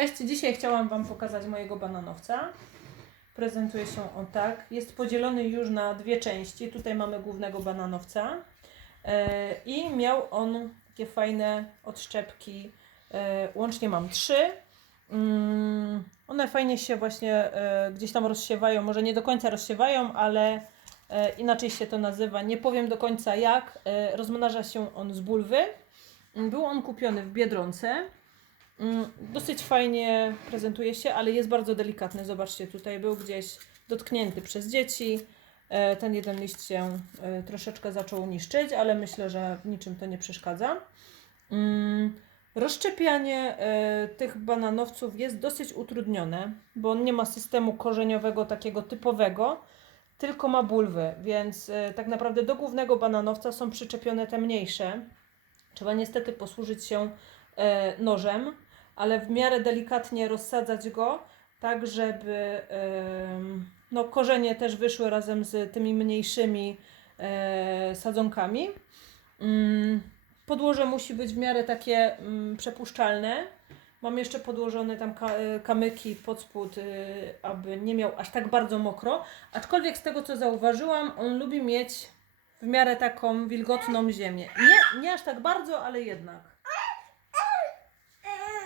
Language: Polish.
Cześć, dzisiaj chciałam Wam pokazać mojego bananowca. Prezentuje się on tak. Jest podzielony już na dwie części. Tutaj mamy głównego bananowca. E, I miał on takie fajne odszczepki. E, Łącznie mam trzy. Mm, One fajnie się właśnie e, gdzieś tam rozsiewają. Może nie do końca rozsiewają, ale inaczej się to nazywa. Nie powiem do końca jak. Rozmnaża się on z bulwy. Był on kupiony w Biedronce. Mm, Dosyć fajnie prezentuje się, ale jest bardzo delikatny. Zobaczcie, tutaj był gdzieś dotknięty przez dzieci. E, Ten jeden liść się e, troszeczkę zaczął niszczyć, ale myślę, że niczym to nie przeszkadza. Mm, Rozszczepianie e, tych bananowców jest dosyć utrudnione, bo on nie ma systemu korzeniowego takiego typowego, tylko ma bulwy, więc tak naprawdę do głównego bananowca są przyczepione te mniejsze. Trzeba niestety posłużyć się nożem, ale w miarę delikatnie rozsadzać go, tak żeby no, korzenie też wyszły razem z tymi mniejszymi e, sadzonkami. Mm, Podłoże musi być w miarę takie mm, przepuszczalne. Mam jeszcze podłożone tam e, kamyki pod spód, y, aby nie miał aż tak bardzo mokro. Aczkolwiek z tego co zauważyłam, on lubi mieć w miarę taką wilgotną ziemię. Nie, nie aż tak bardzo, ale jednak.